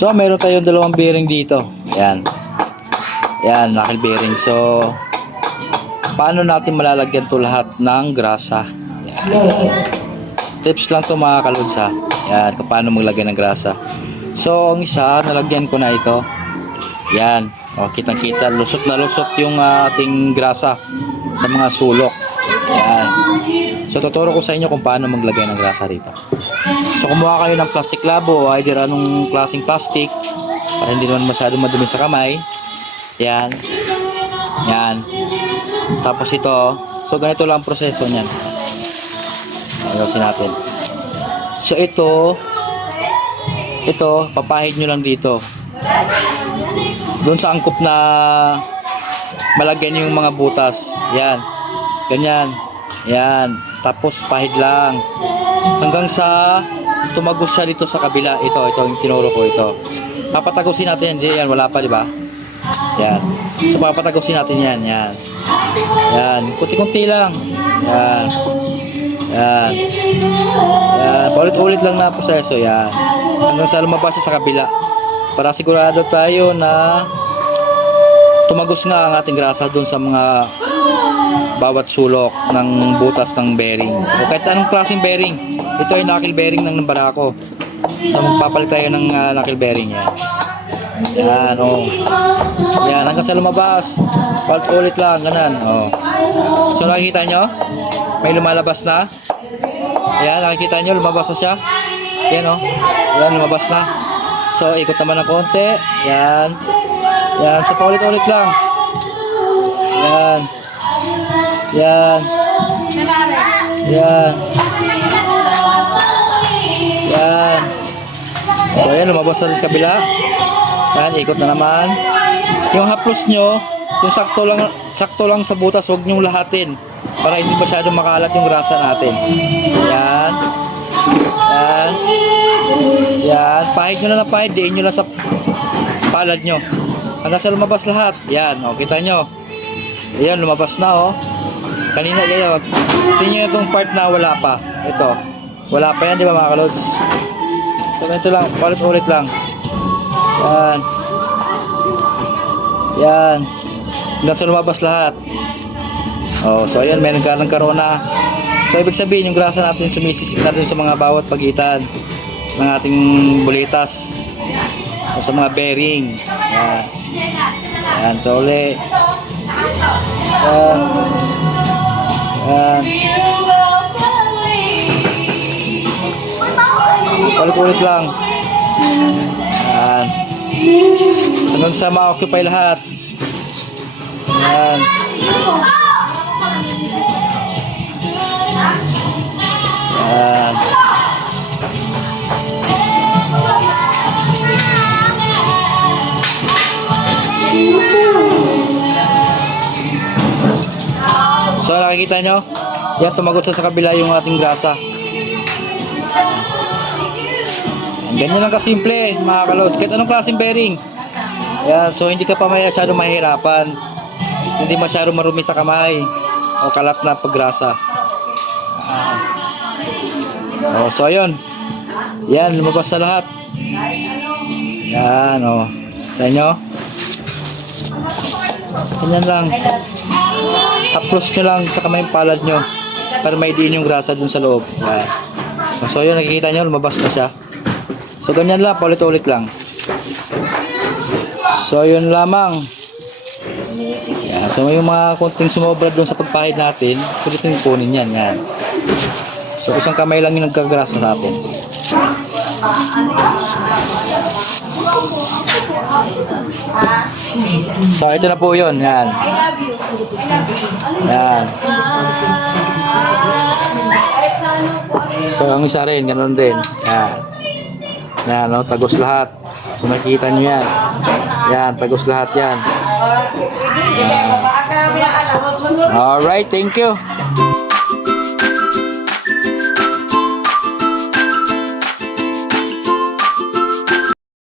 So, meron tayong dalawang bearing dito. Yan. Yan, knuckle bearing. So, paano natin malalagyan to lahat ng grasa? Yan. Tips lang to mga kalods ha. Yan, kung paano maglagay ng grasa. So, ang isa, nalagyan ko na ito. Yan. O, kitang-kita. Lusot na lusot yung ating grasa sa mga sulok. Yan. So, tuturo ko sa inyo kung paano maglagay ng grasa rito. So, kumuha kayo ng plastic labo o either anong klaseng plastic para hindi naman masyado madumi sa kamay. Yan. Yan. Tapos ito. So, ganito lang ang proseso niyan. Ayusin natin. So, ito, papahid nyo lang dito. Doon sa angkop na malagyan yung mga butas. Yan. Ganyan. Yan. Tapos, pahid lang. Hanggang sa tumagos siya dito sa kabila. Ito yung tinuro ko ito. Papatagusin natin. Yan, wala pa, di ba? Yan. So, papatagusin natin yan. Yan. Yan. Kunti-kunti lang. Yan. Yan. Yan. Paulit-ulit lang na proseso. Yan. Hanggang sa lumabas siya sa kabila. Para sigurado tayo na tumagos nga ang ating grasa doon sa mga bawat sulok ng butas ng bearing. O kahit anong klaseng bearing. Ito ay knuckle bearing ng Barako. So magpapalit tayo ng knuckle bearing yan. Yan o. Yan hanggang sa lumabas. Paulit-ulit lang ganan. O. So nakikita nyo? May lumalabas na. Yan nakikita nyo lumabas na siya. Yan o. Yan lumabas na. So ikot naman ng konti. Yan. Yan. So paulit-ulit lang. Yan. Yan. Yan. Yan. So ayan, lumabas na rin sa kabila. Yan, ikot na naman. Yung haplos nyo, yung sakto lang sa butas, huwag nyong lahatin para hindi masyadong makalat yung grasa natin. Yan. Yan. Yan. Pahid nyo na pahid, diin nyo lang sa palad nyo. Hanggang sa lumabas lahat. Yan, o, kita nyo. Ayan, lumabas na, o. Kanina, ganyan. Tingnan nyo itong part na wala pa. Ito. Wala pa yan, di ba mga kalods? So, ito lang. Ulit-ulit lang. Yan. Yan. Hanggang sa lumabas lahat. Oh, so, ayan. May nagkaroon na. So, ibig sabihin, yung grasa natin sumisisip natin sa mga bawat pagitan ng ating bulitas. O sa mga bearing. Yan. Yan. So, ulit. Yan. Yan. Ulit-ulit lang. Yan. Hanggang sa ma-occupy lahat. Yan. Yan. So nakikita nyo? Yan, tumagot sa kabila yung ating grasa. Ganyan lang kasimple mga kalods. Kahit anong klaseng bearing. Yan, so hindi ka pa masyado mahirapan. Hindi masyado marumi sa kamay o kalat na paggrasa. So ayun. Yan, lumabas sa lahat. Yan, o. Tignan nyo. Ganyan lang. Haplos nyo lang sa kamay palad nyo para maidiin yung grasa dun sa loob. Yan. So yun, nakikita nyo, lumabas na siya. So ganyan lang, paulit-ulit lang. So yun lamang. Yan. So yung mga konting sumobra dun sa pagpahid natin, pwede natin kunin yan. Yan. So isang kamay lang yung nagkagrasa natin. So ito na po yun. Yan. Yan. So ang isa rin, ganun din. Yan. Yan, no? Tagos lahat. Kung makikita nyo yan. Yan, tagos lahat yan. Alright, thank you.